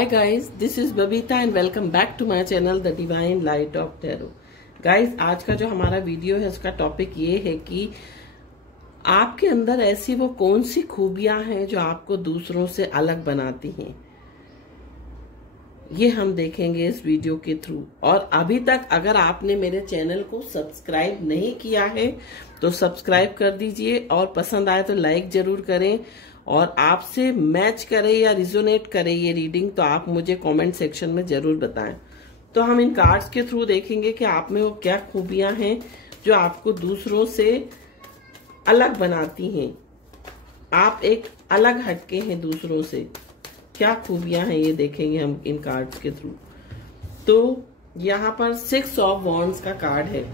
Hi guys, this is Babita and welcome back to my channel The Divine Light of Tarot। Guys आज का जो हमारा video है उसका टॉपिक ये है कि आपके अंदर ऐसी वो कौन सी खूबियां हैं जो आपको दूसरों से अलग बनाती हैं, ये हम देखेंगे इस वीडियो के थ्रू। और अभी तक अगर आपने मेरे चैनल को सब्सक्राइब नहीं किया है तो सब्सक्राइब कर दीजिए और पसंद आए तो लाइक जरूर करें। और आपसे मैच करे या रिजोनेट करे ये रीडिंग तो आप मुझे कमेंट सेक्शन में जरूर बताएं। तो हम इन कार्ड्स के थ्रू देखेंगे कि आप में वो क्या खूबियां हैं जो आपको दूसरों से अलग बनाती हैं, आप एक अलग हटके हैं दूसरों से। क्या खूबियां हैं ये देखेंगे हम इन कार्ड्स के थ्रू। तो यहाँ पर 6 ऑफ वॉन्ड्स का कार्ड है।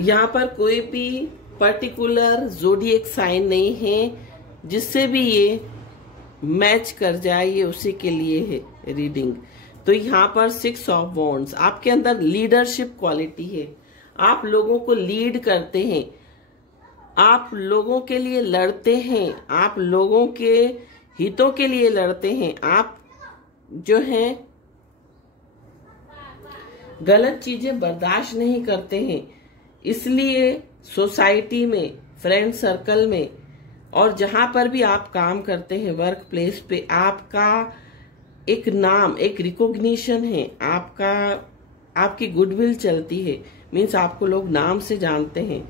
यहाँ पर कोई भी पर्टिकुलर ज़ोडिएक साइन नहीं है जिससे भी ये मैच कर जाए, ये उसी के लिए है रीडिंग। तो यहाँ पर 6 ऑफ वॉन्ड्स, आपके अंदर लीडरशिप क्वालिटी है, आप लोगों को लीड करते हैं, आप लोगों के लिए लड़ते हैं, आप लोगों के हितों के लिए लड़ते हैं, आप जो हैं गलत चीजें बर्दाश्त नहीं करते हैं। इसलिए सोसाइटी में, फ्रेंड सर्कल में और जहां पर भी आप काम करते हैं, वर्क प्लेस पे आपका एक नाम, एक रिकॉग्निशन है, आपकी गुडविल चलती है। मीन्स आपको लोग नाम से जानते हैं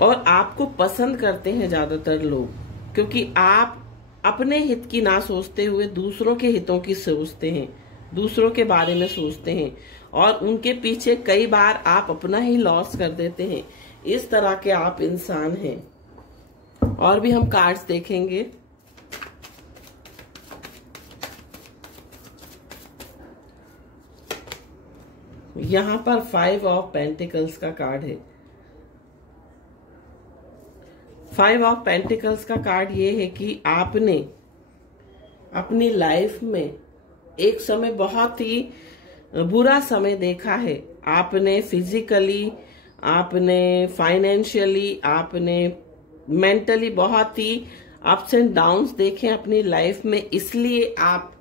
और आपको पसंद करते हैं ज्यादातर लोग, क्योंकि आप अपने हित की ना सोचते हुए दूसरों के हितों की सोचते हैं, दूसरों के बारे में सोचते हैं और उनके पीछे कई बार आप अपना ही लॉस कर देते हैं। इस तरह के आप इंसान हैं। और भी हम कार्ड्स देखेंगे। यहां पर 5 ऑफ पेंटिकल्स का कार्ड है। 5 ऑफ पेंटिकल्स का कार्ड ये है कि आपने अपनी लाइफ में एक समय बहुत ही बुरा समय देखा है। आपने फिजिकली, आपने फाइनेंशियली, आपने मेंटली बहुत ही अप्स एंड डाउन्स देखे अपनी लाइफ में। इसलिए आप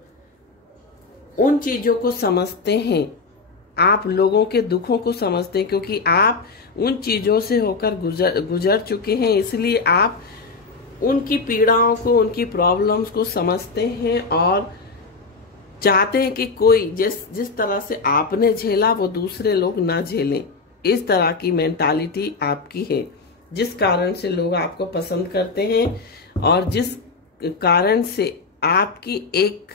उन चीजों को समझते हैं, आप लोगों के दुखों को समझते हैं, क्योंकि आप उन चीजों से होकर गुजर चुके हैं। इसलिए आप उनकी पीड़ाओं को, उनकी प्रॉब्लम्स को समझते हैं और चाहते हैं कि कोई जिस तरह से आपने झेला वो दूसरे लोग ना झेलें। इस तरह की मेंटालिटी आपकी है, जिस कारण से लोग आपको पसंद करते हैं और जिस कारण से आपकी एक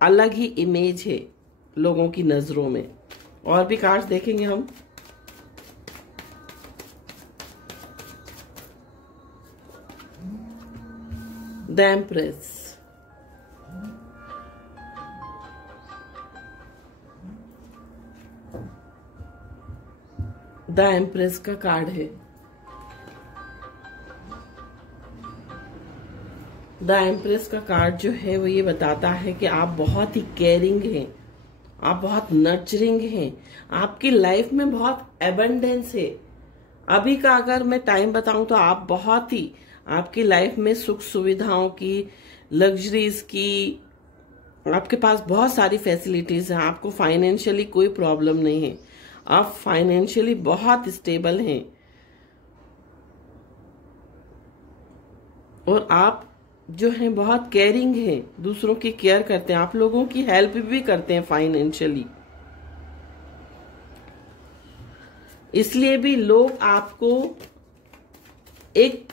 अलग ही इमेज है लोगों की नजरों में। और भी कार्ड्स देखेंगे हम। द एम्प्रेस, द एम्प्रेस का कार्ड है। द एम्प्रेस का कार्ड जो है वो ये बताता है कि आप बहुत ही केयरिंग हैं, आप बहुत नर्चरिंग हैं, आपकी लाइफ में बहुत एबंडेंस है। अभी का अगर मैं टाइम बताऊं तो आप बहुत ही, आपकी लाइफ में सुख सुविधाओं की, लग्जरीज की, आपके पास बहुत सारी फैसिलिटीज हैं, आपको फाइनेंशियली कोई प्रॉब्लम नहीं है, आप फाइनेंशियली बहुत स्टेबल हैं और आप जो हैं बहुत केयरिंग हैं, दूसरों की केयर करते हैं, आप लोगों की हेल्प भी करते हैं फाइनेंशियली। इसलिए भी लोग आपको एक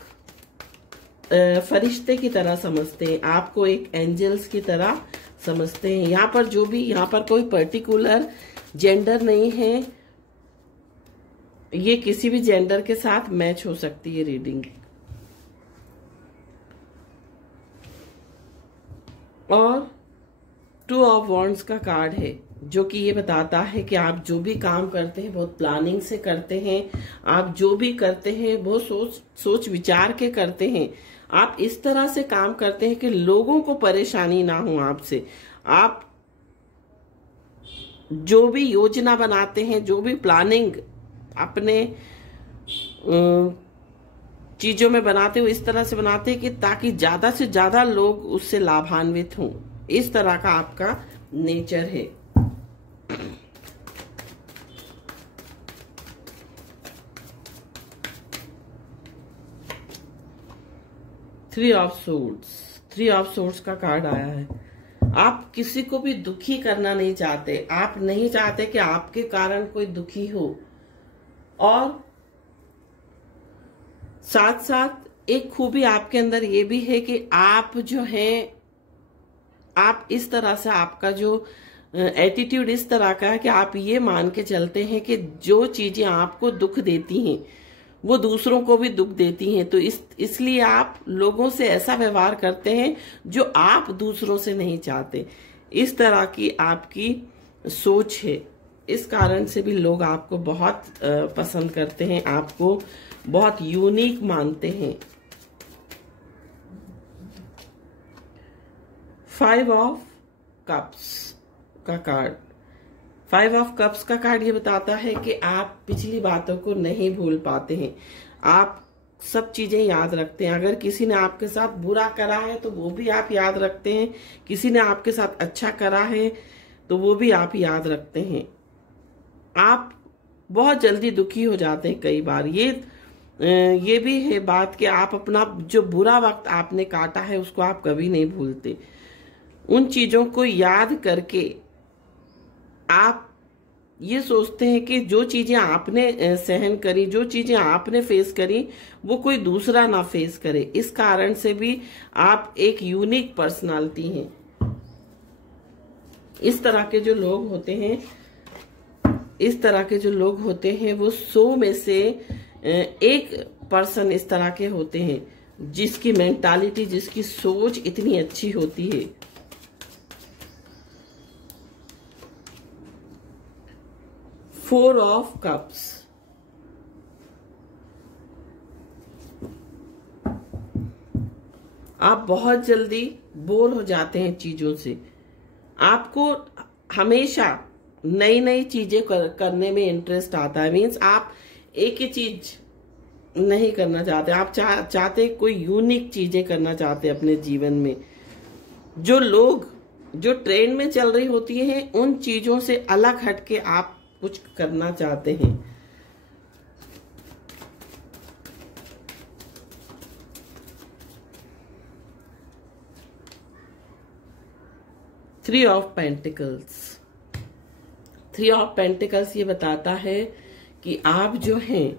फरिश्ते की तरह समझते हैं, आपको एक एंजल्स की तरह समझते हैं। यहाँ पर जो भी, यहाँ पर कोई पर्टिकुलर जेंडर नहीं है, ये किसी भी जेंडर के साथ मैच हो सकती है रीडिंग। और 2 ऑफ वॉन्ड्स का कार्ड है जो कि ये बताता है कि आप जो भी काम करते हैं बहुत प्लानिंग से करते हैं, आप जो भी करते हैं बहुत सोच विचार के करते हैं। आप इस तरह से काम करते हैं कि लोगों को परेशानी ना हो आपसे। आप जो भी योजना बनाते हैं, जो भी प्लानिंग अपने चीजों में बनाते हो इस तरह से बनाते हैं कि ताकि ज्यादा से ज्यादा लोग उससे लाभान्वित हों। इस तरह का आपका नेचर है। थ्री ऑफ सोर्ड्स का कार्ड आया है। आप किसी को भी दुखी करना नहीं चाहते। आप नहीं चाहते कि आपके कारण कोई दुखी हो, और साथ साथ एक खूबी आपके अंदर ये भी है कि आप जो हैं, आप इस तरह से, आपका जो एटीट्यूड इस तरह का है कि आप ये मान के चलते हैं कि जो चीजें आपको दुख देती हैं वो दूसरों को भी दुख देती हैं। तो इसलिए आप लोगों से ऐसा व्यवहार करते हैं जो आप दूसरों से नहीं चाहते। इस तरह की आपकी सोच है। इस कारण से भी लोग आपको बहुत पसंद करते हैं, आपको बहुत यूनिक मानते हैं। 5 ऑफ कप्स का कार्ड। 5 ऑफ कप्स का कार्ड ये बताता है कि आप पिछली बातों को नहीं भूल पाते हैं। आप सब चीजें याद रखते हैं। अगर किसी ने आपके साथ बुरा करा है तो वो भी आप याद रखते हैं, किसी ने आपके साथ अच्छा करा है तो वो भी आप याद रखते हैं। आप बहुत जल्दी दुखी हो जाते हैं कई बार। ये भी है बात कि आप अपना जो बुरा वक्त आपने काटा है उसको आप कभी नहीं भूलते। उन चीजों को याद करके आप ये सोचते हैं कि जो चीजें आपने सहन करी, जो चीजें आपने फेस करी, वो कोई दूसरा ना फेस करे। इस कारण से भी आप एक यूनिक पर्सनालिटी हैं। इस तरह के जो लोग होते हैं वो 100 में से एक पर्सन इस तरह के होते हैं जिसकी मेंटालिटी, जिसकी सोच इतनी अच्छी होती है। Four of cups. आप बहुत जल्दी बोर हो जाते हैं चीजों से। आपको हमेशा नई नई चीजें करने में इंटरेस्ट आता है। मीन्स आप एक ही चीज नहीं करना चाहते। आप चाहते कोई यूनिक चीजें करना चाहते अपने जीवन में। जो ट्रेंड में चल रही होती है उन चीजों से अलग हटके आप कुछ करना चाहते हैं। थ्री ऑफ पेंटिकल्स ये बताता है कि आप जो हैं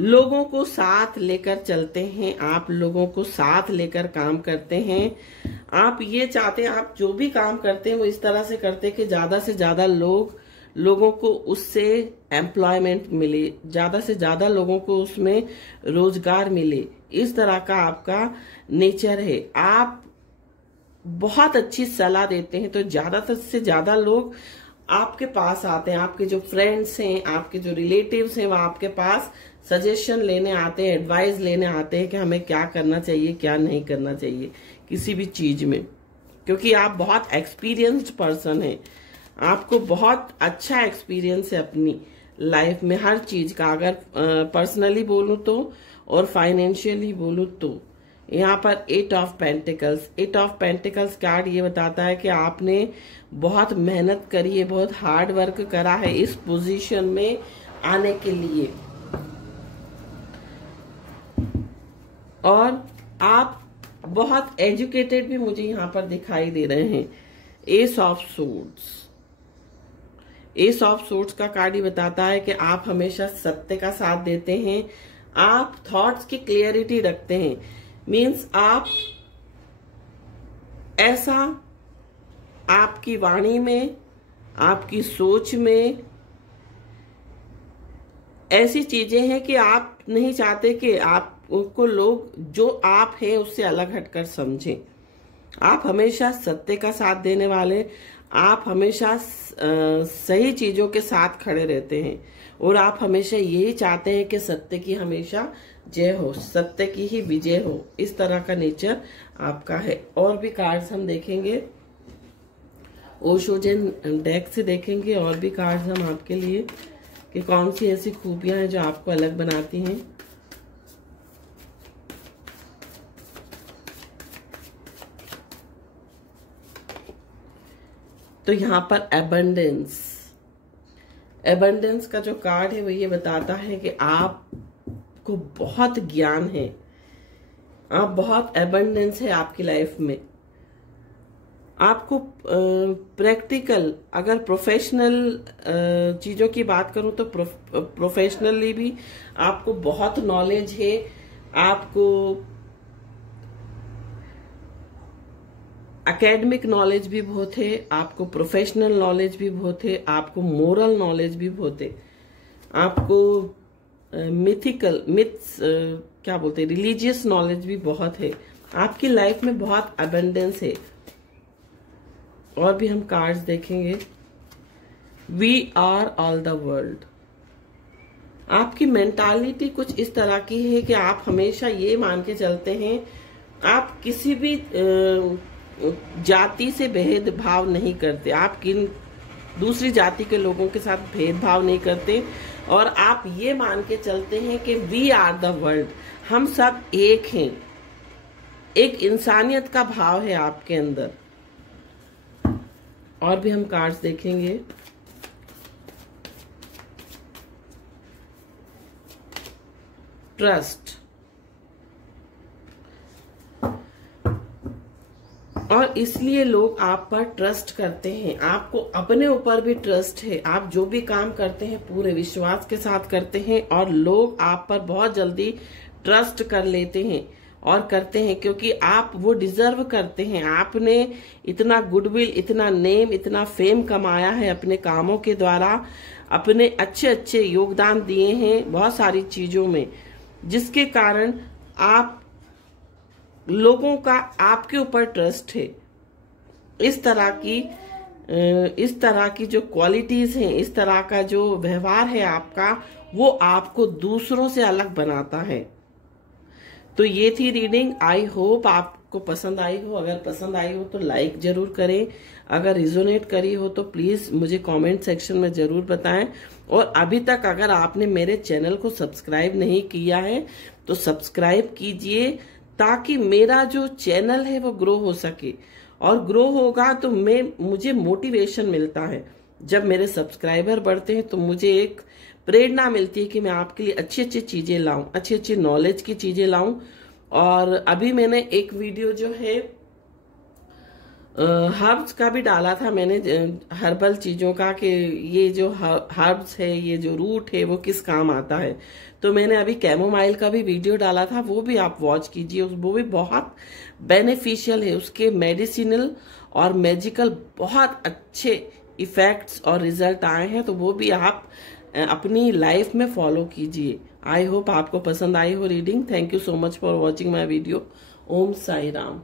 लोगों को साथ लेकर चलते हैं, आप लोगों को साथ लेकर काम करते हैं। आप ये चाहते हैं, आप जो भी काम करते हैं वो इस तरह से करते हैं कि ज्यादा से ज्यादा लोगों को उससे एम्प्लॉयमेंट मिले, ज्यादा से ज्यादा लोगों को उसमें रोजगार मिले। इस तरह का आपका नेचर है। आप बहुत अच्छी सलाह देते हैं तो ज्यादातर से ज्यादा लोग आपके पास आते हैं। आपके जो फ्रेंड्स हैं, आपके जो रिलेटिव्स हैं, वो आपके पास सजेशन लेने आते हैं, एडवाइस लेने आते हैं कि हमें क्या करना चाहिए, क्या नहीं करना चाहिए किसी भी चीज में। क्योंकि आप बहुत एक्सपीरियंस्ड पर्सन हैं, आपको बहुत अच्छा एक्सपीरियंस है अपनी लाइफ में हर चीज का। अगर पर्सनली बोलूं तो और फाइनेंशियली बोलूं तो। यहाँ पर 8 ऑफ पेंटिकल्स कार्ड ये बताता है कि आपने बहुत मेहनत करी है, बहुत हार्ड वर्क करा है इस पोजीशन में आने के लिए, और आप बहुत एजुकेटेड भी मुझे यहाँ पर दिखाई दे रहे हैं। एस ऑफ सोर्ड्स का कार्ड ये बताता है कि आप हमेशा सत्य का साथ देते हैं, आप थॉट्स की क्लियरिटी रखते हैं। मीन्स आप ऐसा, आपकी वाणी में, आपकी सोच में ऐसी चीजें हैं कि आप नहीं चाहते कि आपको लोग जो आप हैं उससे अलग हटकर समझें। आप हमेशा सत्य का साथ देने वाले, आप हमेशा सही चीजों के साथ खड़े रहते हैं, और आप हमेशा यही चाहते हैं कि सत्य की हमेशा जय हो, सत्य की ही विजय हो। इस तरह का नेचर आपका है। और भी कार्ड्स हम देखेंगे, ओशोजन डेक से देखेंगे और भी कार्ड्स हम आपके लिए कि कौन सी ऐसी खूबियां हैं जो आपको अलग बनाती हैं। तो यहाँ पर एबंडेंस का जो कार्ड है वो ये बताता है कि आपको बहुत ज्ञान है, आप बहुत एबंडेंस है आपकी लाइफ में। आपको प्रैक्टिकल, अगर प्रोफेशनल चीजों की बात करूं तो प्रोफेशनली भी आपको बहुत नॉलेज है, आपको एकेडमिक नॉलेज भी बहुत है, आपको प्रोफेशनल नॉलेज भी बहुत है, आपको मोरल नॉलेज भी बहुत है, आपको मिथ्स क्या बोलते हैं, रिलीजियस नॉलेज भी बहुत है। आपकी लाइफ में बहुत अबंडेंस है। और भी हम कार्ड्स देखेंगे। We are all the world. आपकी मेंटालिटी कुछ इस तरह की है कि आप हमेशा ये मान के चलते हैं, आप किसी भी जाति से भेदभाव नहीं करते, आप किन दूसरी जाति के लोगों के साथ भेदभाव नहीं करते, और आप ये मान के चलते हैं कि वी आर द वर्ल्ड, हम सब एक हैं। एक इंसानियत का भाव है आपके अंदर। और भी हम कार्ड्स देखेंगे। ट्रस्ट, और इसलिए लोग आप पर ट्रस्ट करते हैं, आपको अपने ऊपर भी ट्रस्ट है। आप जो भी काम करते हैं पूरे विश्वास के साथ करते हैं, और लोग आप पर बहुत जल्दी ट्रस्ट कर लेते हैं और करते हैं, क्योंकि आप वो डिजर्व करते हैं। आपने इतना गुडविल, इतना नेम, इतना फेम कमाया है अपने कामों के द्वारा, अपने अच्छे अच्छे योगदान दिए हैं बहुत सारी चीजों में, जिसके कारण आप लोगों का आपके ऊपर ट्रस्ट है। इस तरह की जो क्वालिटीज हैं, इस तरह का जो व्यवहार है आपका, वो आपको दूसरों से अलग बनाता है। तो ये थी रीडिंग। आई होप आपको पसंद आई हो। अगर पसंद आई हो तो लाइक जरूर करें, अगर रिजोनेट करी हो तो प्लीज मुझे कमेंट सेक्शन में जरूर बताएं। और अभी तक अगर आपने मेरे चैनल को सब्सक्राइब नहीं किया है तो सब्सक्राइब कीजिए, ताकि मेरा जो चैनल है वो ग्रो हो सके, और ग्रो होगा तो मुझे मोटिवेशन मिलता है। जब मेरे सब्सक्राइबर बढ़ते हैं तो मुझे एक प्रेरणा मिलती है कि मैं आपके लिए अच्छी अच्छी चीजें लाऊं, अच्छी अच्छी नॉलेज की चीजें लाऊं। और अभी मैंने एक वीडियो जो है हर्ब्स का भी डाला था मैंने, हर्बल चीजों का, कि ये जो हर्ब्स है, ये जो रूट है वो किस काम आता है। तो मैंने अभी कैमोमाइल का भी वीडियो डाला था, वो भी आप वॉच कीजिए, वो भी बहुत बेनिफिशियल है। उसके मेडिसिनल और मैजिकल बहुत अच्छे इफेक्ट्स और रिजल्ट आए हैं, तो वो भी आप अपनी लाइफ में फॉलो कीजिए। आई होप आपको पसंद आई हो reading. Thank you so much for watching my video. Om Sai Ram.